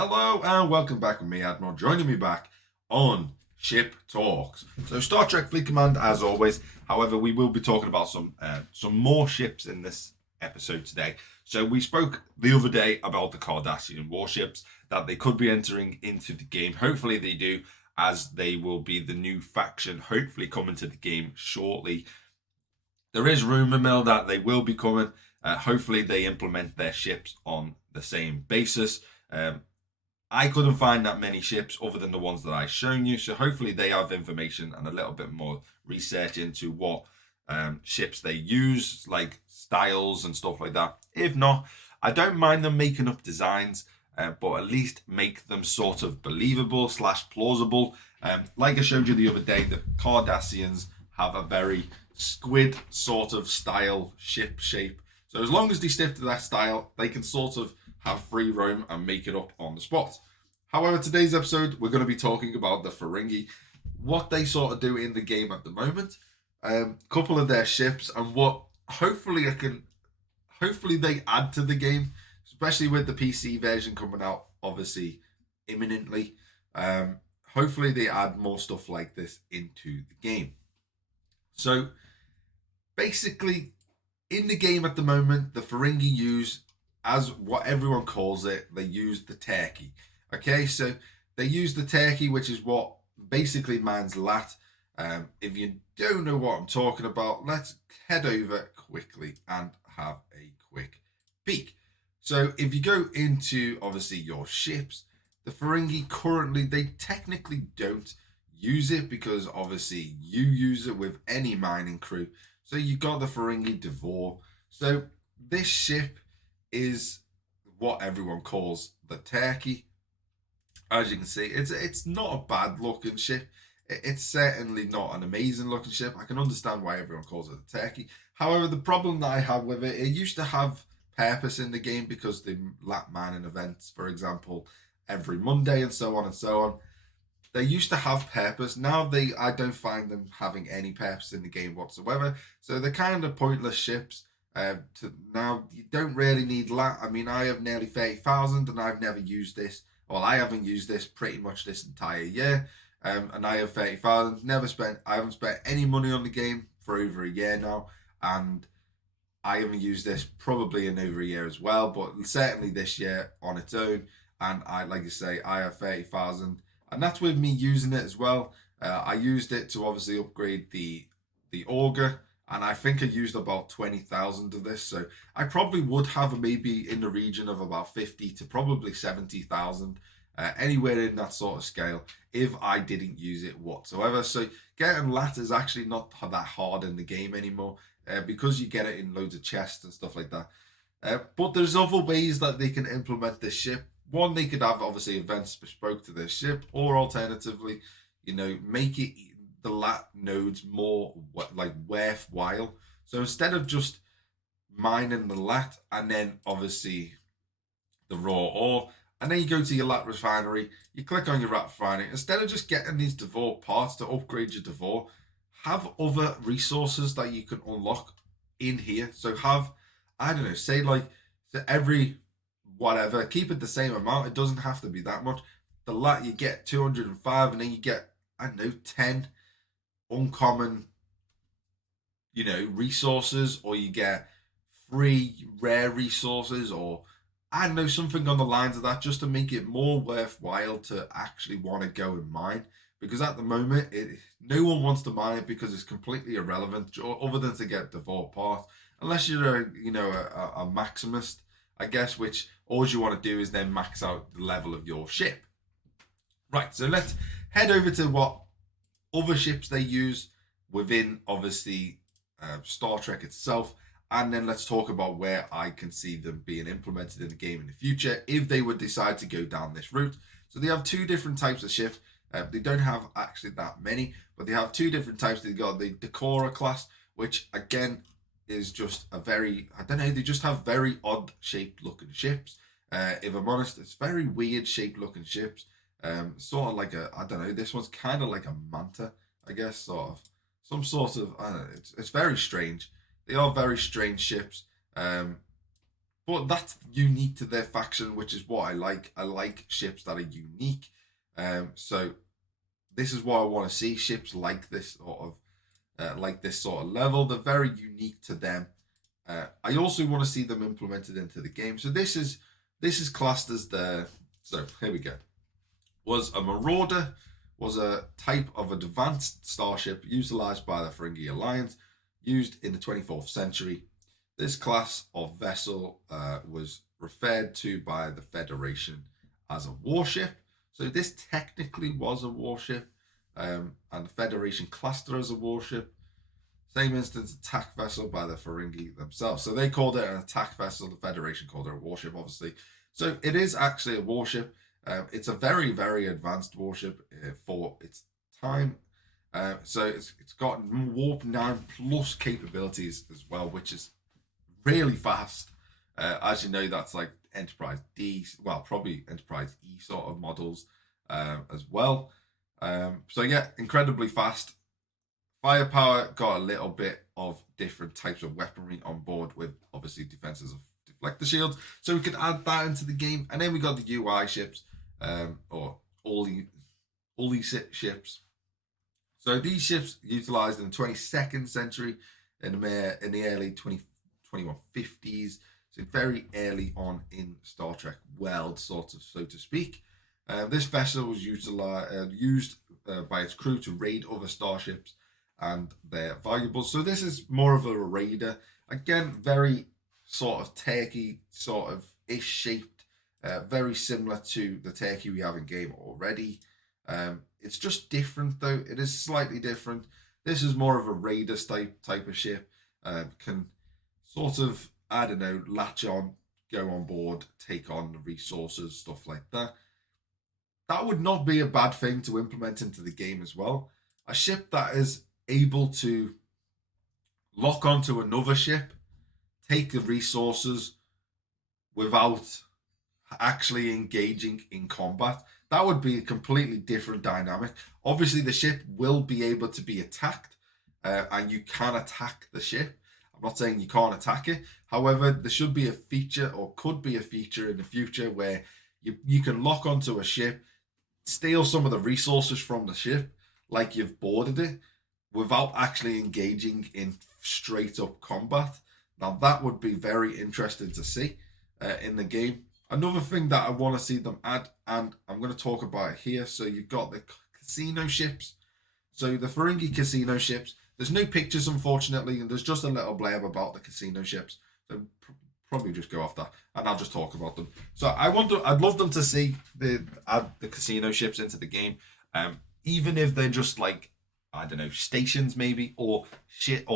Hello and welcome back with me, Admiral. Joining me back on Ship Talks. So Star Trek Fleet Command, as always. However, we will be talking about some more ships in this episode today. So we spoke the other day about the Cardassian warships that they could be entering into the game. Hopefully they do, as they will be the new faction. Hopefully coming to the game shortly. There is rumor mill that they will be coming. Hopefully they implement their ships on the same basis. I couldn't find that many ships other than the ones that I've shown you. So hopefully they have information and a little bit more research into what ships they use, like styles and stuff like that. If not, I don't mind them making up designs, but at least make them sort of believable / plausible. Like I showed you the other day, the Cardassians have a very squid sort of style ship shape. So as long as they stick to that style, they can sort of have free roam and make it up on the spot. However, today's episode, we're going to be talking about the Ferengi, what they sort of do in the game at the moment, couple of their ships, and what hopefully they add to the game, especially with the PC version coming out, obviously, imminently. Hopefully they add more stuff like this into the game. So, basically, in the game at the moment, the Ferengi use, as what everyone calls it, they use the turkey. Okay, so they use the turkey, which is what basically mines lat. If you don't know what I'm talking about, let's head over quickly and have a quick peek. So if you go into, obviously, your ships, the Ferengi currently, they technically don't use it because obviously you use it with any mining crew. So you got the Ferengi Devore. So this ship is what everyone calls the turkey. As you can see, it's not a bad looking ship. It's certainly not an amazing looking ship. I can understand why everyone calls it the turkey. However, the problem that I have with it, it used to have purpose in the game because the lap mining events, for example, every Monday and so on and so on. They used to have purpose. Now I don't find them having any purpose in the game whatsoever. So they're kind of pointless ships. Now you don't really need lat. I mean, I have nearly 30,000 and I've never used this. Well, I haven't used this pretty much this entire year. And I have 30,000. I haven't spent any money on the game for over a year now, and I haven't used this probably in over a year as well. But certainly this year on its own. And like I say, I have 30,000. And that's with me using it as well. I used it to obviously upgrade the auger, and I think I used about 20,000 of this. So I probably would have maybe in the region of about 50 to probably 70,000, anywhere in that sort of scale, if I didn't use it whatsoever. So getting lat is actually not that hard in the game anymore, because you get it in loads of chests and stuff like that. But there's other ways that they can implement this ship. One, they could have obviously events bespoke to their ship, or alternatively, make it the lat nodes more like worthwhile. So instead of just mining the lat and then obviously the raw ore, and then you go to your lat refinery, you click on your lat refinery, instead of just getting these Devore parts to upgrade your Devore, have other resources that you can unlock in here. So have, I don't know, say like, so every whatever, keep it the same amount. It doesn't have to be that much. The lat, you get 205, and then you get, I don't know, 10 uncommon, resources, or you get free rare resources, or I don't know, something on the lines of that, just to make it more worthwhile to actually want to go and mine. Because at the moment, no one wants to mine it because it's completely irrelevant, other than to get Devore parts, unless you're a maximist, I guess, which all you want to do is then max out the level of your ship. Right, so let's head over to what other ships they use within, obviously, Star Trek itself, and then let's talk about where I can see them being implemented in the game in the future if they would decide to go down this route. So they have two different types of ships. They don't have actually that many, but they have two different types. They've got the Decora class, which again is just a very, I don't know, they just have very odd shaped looking ships. If I'm honest, it's very weird shaped looking ships. Sort of like I don't know, this one's kind of like a manta, I guess, sort of. Some sort of, I don't know, it's very strange. They are very strange ships. but that's unique to their faction, which is what I like. I like ships that are unique. So this is what I want to see, ships like this sort of level. They're very unique to them. I also want to see them implemented into the game. So this is classed as so here we go. Was a Marauder, was a type of advanced starship utilized by the Ferengi Alliance, used in the 24th century. This class of vessel was referred to by the Federation as a warship. So this technically was a warship, and the Federation classed her as a warship. Same instance, attack vessel by the Ferengi themselves. So they called it an attack vessel. The Federation called it a warship, obviously. So it is actually a warship. It's a very, very advanced warship for its time. So it's got warp 9 plus capabilities as well, which is really fast. As you know, that's like Enterprise D, well, probably Enterprise E sort of models as well. So yeah, incredibly fast. Firepower got a little bit of different types of weaponry on board, with obviously defenses of deflector shields. So we could add that into the game. And then we got the UI ships, or all these ships. So these ships utilized in the 22nd century, in the early 2150s. So very early on in Star Trek world, sort of, so to speak. This vessel was used by its crew to raid other starships and their valuables. So this is more of a raider. Again, very sort of turkey sort of ish shaped, very similar to the turkey we have in game already. It's just different though. It is slightly different. This is more of a raider type of ship. Can sort of, I don't know, latch on, go on board, take on resources, stuff like that. That would not be a bad thing to implement into the game as well. A ship that is able to lock onto another ship, take the resources without actually engaging in combat. That would be a completely different dynamic. Obviously, the ship will be able to be attacked, and you can attack the ship. I'm not saying you can't attack it. However, there should be a feature, or could be a feature in the future, where you can lock onto a ship, steal some of the resources from the ship, like you've boarded it, without actually engaging in straight up combat. Now that would be very interesting to see in the game. Another thing that I want to see them add, and I'm going to talk about it here. So you've got the casino ships. So the Ferengi casino ships. There's no pictures, unfortunately, and there's just a little blurb about the casino ships. So probably just go off that, and I'll just talk about them. So I'd love them to see add the casino ships into the game, even if they're just like, I don't know, stations maybe, or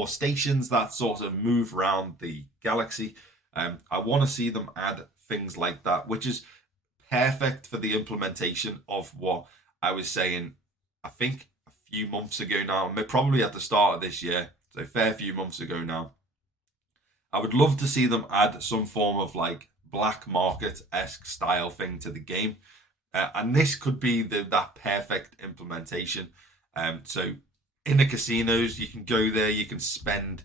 stations that sort of move around the galaxy. I want to see them add things like that, which is perfect for the implementation of what I was saying, I think a few months ago now, probably at the start of this year, so a fair few months ago now. I would love to see them add some form of like black market-esque style thing to the game. And this could be that perfect implementation. So in the casinos, you can go there, you can spend,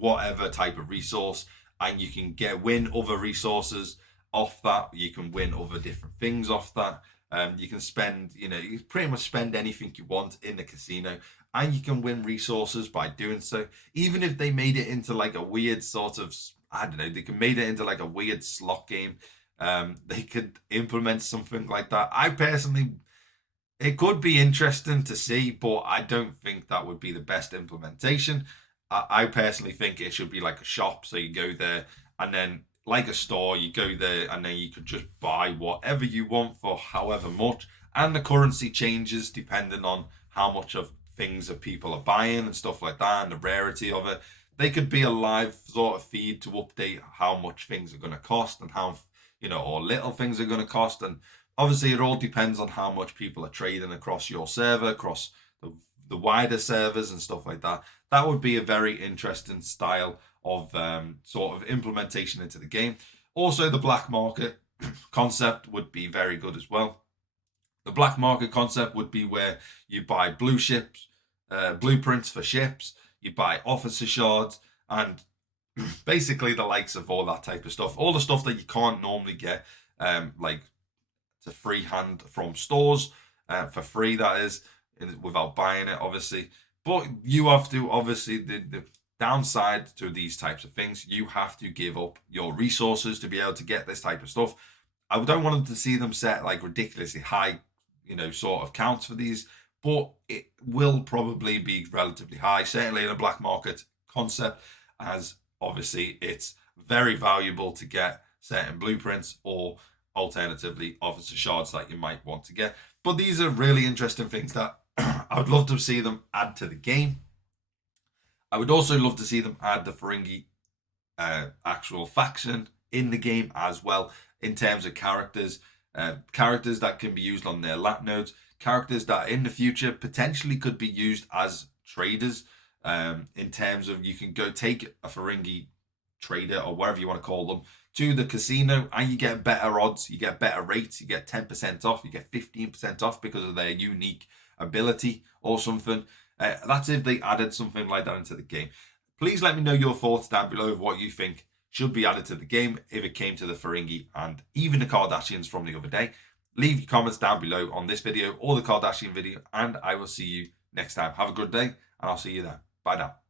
whatever type of resource, and you can win other resources off that. You can win other different things off that. You can spend, you pretty much spend anything you want in the casino, and you can win resources by doing so. Even if they made it into like a weird sort of, I don't know, they can made it into like a weird slot game. They could implement something like that. It could be interesting to see, but I don't think that would be the best implementation. I personally think it should be like a shop. So you go there, and then like a store, you go there, and then you could just buy whatever you want for however much. And the currency changes depending on how much of things that people are buying and stuff like that, and the rarity of it. They could be a live sort of feed to update how much things are going to cost, and how, or little things are going to cost. And obviously, it all depends on how much people are trading across your server, across the wider servers and stuff like that. That would be a very interesting style of sort of implementation into the game. Also, the black market concept would be very good as well. The black market concept would be where you buy blueprints for ships, you buy officer shards, and basically the likes of all that type of stuff, all the stuff that you can't normally get, like to freehand from stores, for free, that is, without buying it, obviously. But you have to, obviously, the downside to these types of things, you have to give up your resources to be able to get this type of stuff. I don't want them to see them set like ridiculously high, sort of counts for these, but it will probably be relatively high, certainly in a black market concept, as obviously it's very valuable to get certain blueprints or alternatively officer shards that you might want to get. But these are really interesting things that I would love to see them add to the game. I would also love to see them add the Ferengi actual faction in the game as well, in terms of characters, characters that can be used on their lat nodes, characters that in the future potentially could be used as traders, in terms of you can go take a Ferengi trader or whatever you want to call them to the casino and you get better odds, you get better rates, you get 10% off, you get 15% off because of their unique ability or something. That's if they added something like that into the game. Please let me know your thoughts down below of what you think should be added to the game if it came to the Ferengi and even the Kardashians from the other day. Leave your comments down below on this video or the Kardashian video, and I will see you next time. Have a good day, and I'll see you then. Bye now.